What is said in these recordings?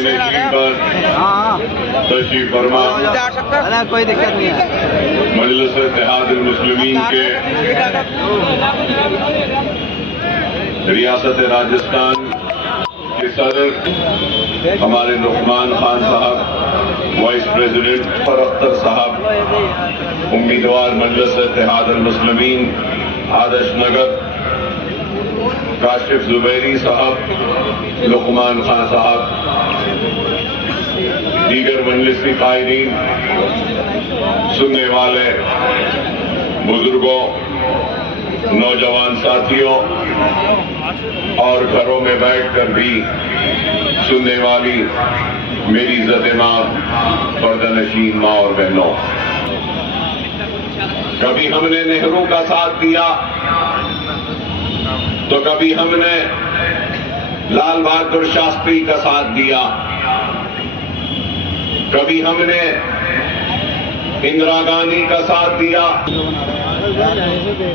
نشین پر تشریف فرما کوئی دقت نہیں ہے مجلس اتحاد المسلمین کے ریاست راجستھان کے صدر ہمارے لقمان خان صاحب، وائس پریزیڈنٹ فر اختر صاحب، امیدوار مجلس اتحاد المسلمین آدرش نگر کاشف زبیری صاحب، لقمان خان صاحب، دیگر مجلسی قائدین، سننے والے بزرگوں، نوجوان ساتھیوں اور گھروں میں بیٹھ کر بھی سننے والی میری عزت ماں، پردہ نشین ماں اور بہنوں، کبھی ہم نے نہرو کا ساتھ دیا تو کبھی ہم نے لال بہادر شاستری کا ساتھ دیا، کبھی ہم نے اندرا گاندھی کا ساتھ دیا،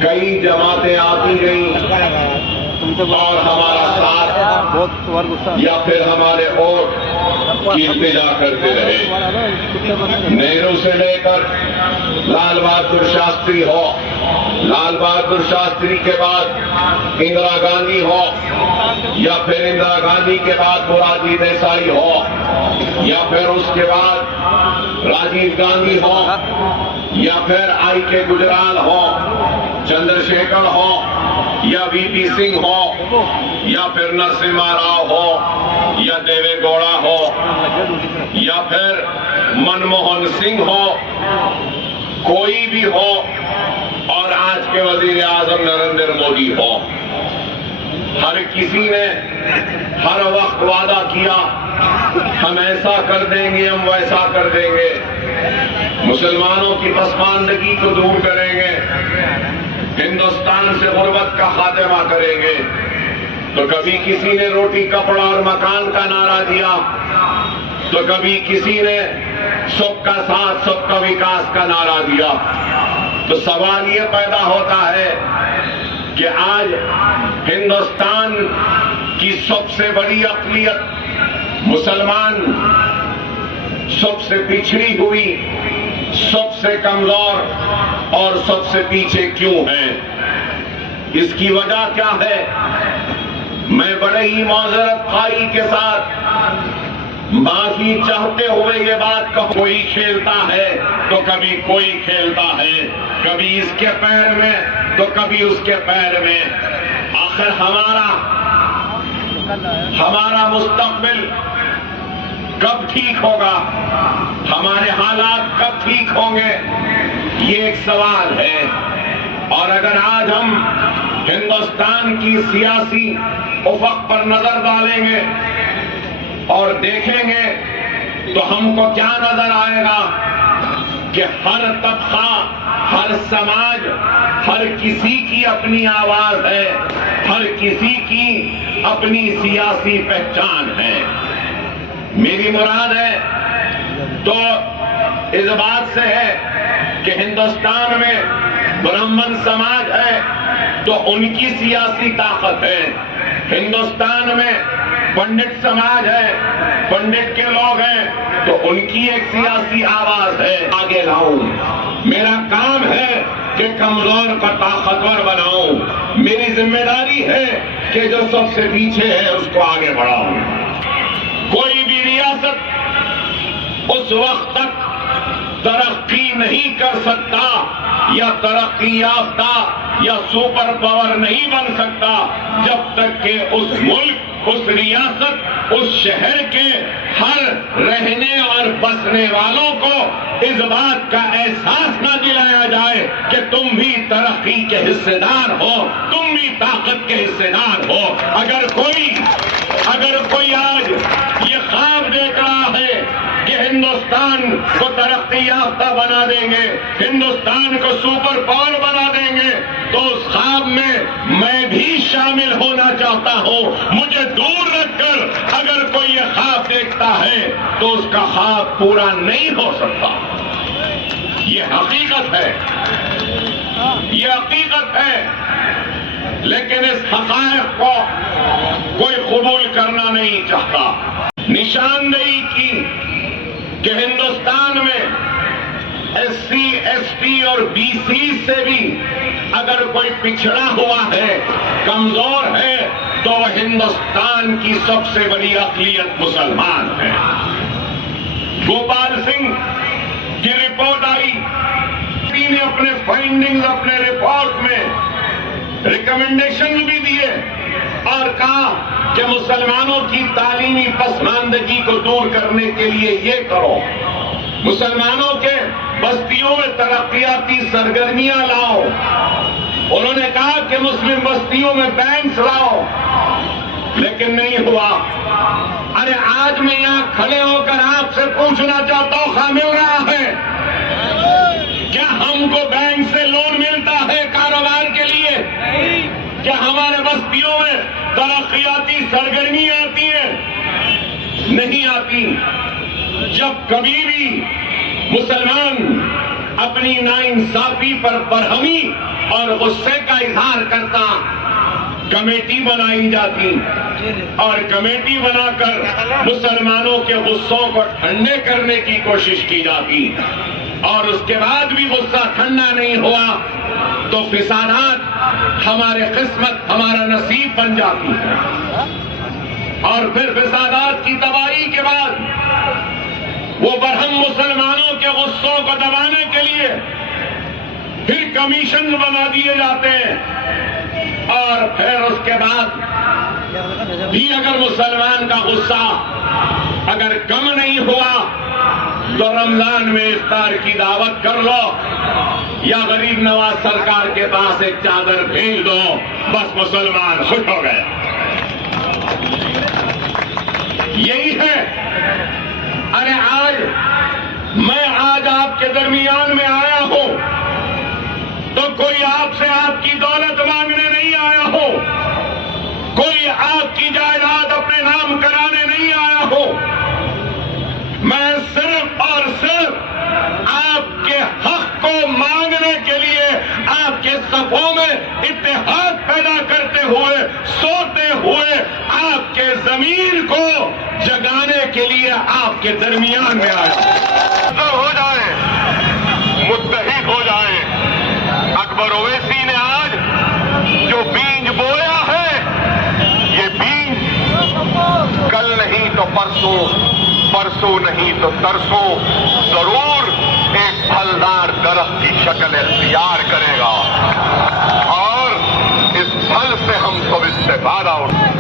کئی جماعتیں آتی گئیں اور ہمارا ساتھ یا پھر ہمارے ووٹ کی التجا کرتے رہے۔ نہرو سے لے کر لال بہادر شاستری ہو، لال بہادر شاستری کے بعد اندرا گاندھی ہو، یا پھر اندرا گاندھی کے بعد مرادی دیسائی ہو، یا پھر اس کے بعد راجیو گاندھی ہو، یا پھر آئی کے گجرال ہو، چندر شیکھر ہو، یا وی پی سنگھ ہو، یا پھر نرسمہا راؤ ہو، یا دیوے گوڑا ہو، یا پھر منموہن سنگھ ہو، کوئی بھی ہو، اور آج کے وزیر اعظم نریندر مودی ہو، ہر کسی نے ہر وقت وعدہ کیا ہم ایسا کر دیں گے، ہم ویسا کر دیں گے، مسلمانوں کی پسماندگی کو دور کریں گے، ہندوستان سے غربت کا خاتمہ کریں گے۔ تو کبھی کسی نے روٹی کپڑا اور مکان کا نعرہ دیا، تو کبھی کسی نے سب کا ساتھ سب کا وکاس کا نعرہ دیا۔ تو سوال یہ پیدا ہوتا ہے کہ آج ہندوستان کی سب سے بڑی اقلیت مسلمان سب سے پچھڑی ہوئی، سب سے کمزور اور سب سے پیچھے کیوں ہیں؟ اس کی وجہ کیا ہے؟ میں بڑے ہی معذرت خواہی کے ساتھ معافی چاہتے ہوئے یہ بات کہ کوئی کھیلتا ہے تو کبھی کوئی کھیلتا ہے، کبھی اس کے پیر میں تو کبھی اس کے پیر میں۔ آخر ہمارا مستقبل کب ٹھیک ہوگا؟ ہمارے حالات کب ٹھیک ہوں گے؟ یہ ایک سوال ہے۔ اور اگر آج ہم ہندوستان کی سیاسی افق پر نظر ڈالیں گے اور دیکھیں گے تو ہم کو کیا نظر آئے گا کہ ہر طبقہ، ہر سماج، ہر کسی کی اپنی آواز ہے، ہر کسی کی اپنی سیاسی پہچان ہے۔ میری مراد ہے تو اس بات سے ہے کہ ہندوستان میں برہمن سماج ہے تو ان کی سیاسی طاقت ہے، ہندوستان میں پنڈت سماج ہے، پنڈت کے لوگ ہیں تو ان کی ایک سیاسی آواز ہے۔ آگے لاؤں، میرا کام ہے کہ کمزور کو طاقتور بناؤں، میری ذمہ داری ہے کہ جو سب سے پیچھے ہے اس کو آگے بڑھاؤں۔ کوئی بھی ریاست اس وقت تک ترقی نہیں کر سکتا یا ترقی یافتہ یا سپر پاور نہیں بن سکتا جب تک کہ اس ملک، اس ریاست، اس شہر کے ہر رہنے اور بسنے والوں کو اس بات کا احساس نہ دلایا جائے کہ تم بھی ترقی کے حصے دار ہو، تم بھی طاقت کے حصے دار ہو۔ اگر کوئی آج یہ خواب دیکھ رہا ہے کہ ہندوستان کو ترقی یافتہ بنا دیں گے، ہندوستان کو سپر پاور بنا دیں گے، تو اس خواب میں میں بھی شامل ہونا چاہتا ہوں۔ مجھے دور رکھ کر اگر کوئی یہ خواب دیکھتا ہے تو اس کا خواب پورا نہیں ہو سکتا۔ یہ حقیقت ہے، یہ حقیقت ہے، لیکن اس حقائق کو کوئی قبول کرنا نہیں چاہتا۔ نشاندہی کی کہ ہندوستان میں ایس سی ایس ٹی اور بی سی سے بھی اگر کوئی پچھڑا ہوا ہے، کمزور ہے، تو وہ ہندوستان کی سب سے بڑی اقلیت مسلمان ہے۔ گوپال سنگھ کی رپورٹ آئی، نے اپنے فائنڈنگز اپنے رپورٹ میں ریکمنڈیشن بھی دیے اور کہا کہ مسلمانوں کی تعلیمی پسماندگی کو دور کرنے کے لیے یہ کرو، مسلمانوں کے بستیوں میں ترقیاتی سرگرمیاں لاؤ۔ انہوں نے کہا کہ مسلم بستیوں میں بینکس لاؤ، لیکن نہیں ہوا۔ ارے آج میں یہاں کھڑے ہو کر آپ سے پوچھنا چاہتا ہوں، خواہ مل رہا ہے کیا ہم کو بینک سے لون ملتا ہے کاروبار کے لیے؟ کیا ہمارے بستیوں میں ترقیاتی سرگرمیاں آتی ہیں؟ نہیں آتی۔ جب کبھی بھی مسلمان اپنی ناانصافی پر برہمی اور غصے کا اظہار کرتا، کمیٹی بنائی جاتی اور کمیٹی بنا کر مسلمانوں کے غصوں کو ٹھنڈے کرنے کی کوشش کی جاتی، اور اس کے بعد بھی غصہ ٹھنڈا نہیں ہوا تو فسادات ہمارے قسمت، ہمارا نصیب بن جاتی ہے۔ اور پھر فسادات کی تباہی کے بعد وہ برہم مسلمانوں کے غصوں کو دبانے کے لیے پھر کمیشن بنا دیے جاتے ہیں، اور پھر اس کے بعد بھی اگر مسلمان کا غصہ اگر کم نہیں ہوا تو رمضان میں افطار کی دعوت کر لو یا غریب نواز سرکار کے پاس ایک چادر بھیج دو، بس مسلمان خوش ہو گئے۔ یہی ہے۔ ارے میں آج آپ کے درمیان میں آیا ہوں تو کوئی آپ سے آپ کی دولت مانگنے نہیں آیا ہو، کوئی آپ کی جائیداد اپنے نام کرانے نہیں آیا ہو، میں صرف اور صرف آپ کے حق کو مانگنے کے لیے آپ کے صفوں میں اتحاد پیدا کرتے ہوئے، سوتے ہوئے آپ کے ضمیر کو جگانے کے لیے آپ کے درمیان میں آیا۔ ہو جائے، متحد ہو جائے۔ اکبر اویسی نے آج جو بیج بویا ہے، یہ بیج کل نہیں تو پرسوں، پرسوں نہیں تو ترسوں ضرور ایک پھلدار درخت کی شکل اختیار کرے گا، اور اس پھل سے ہم سب استفادہ اٹھائیں۔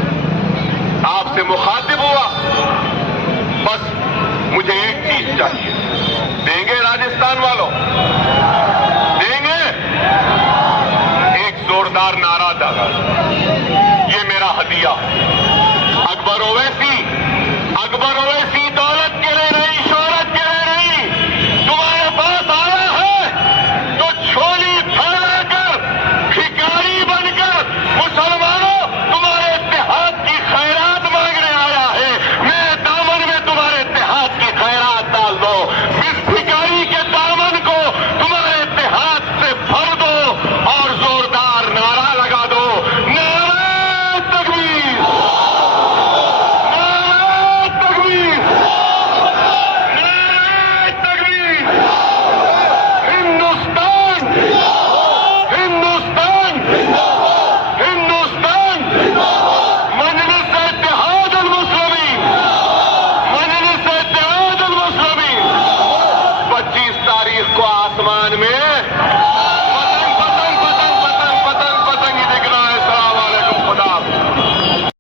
آپ سے مخاطب ہوا، بس مجھے ایک چیز چاہیے، دیں گے راجستھان والوں؟ دیں گے؟ ایک زوردار نعرہ داغا، یہ میرا ہدیہ۔ اکبر اویسی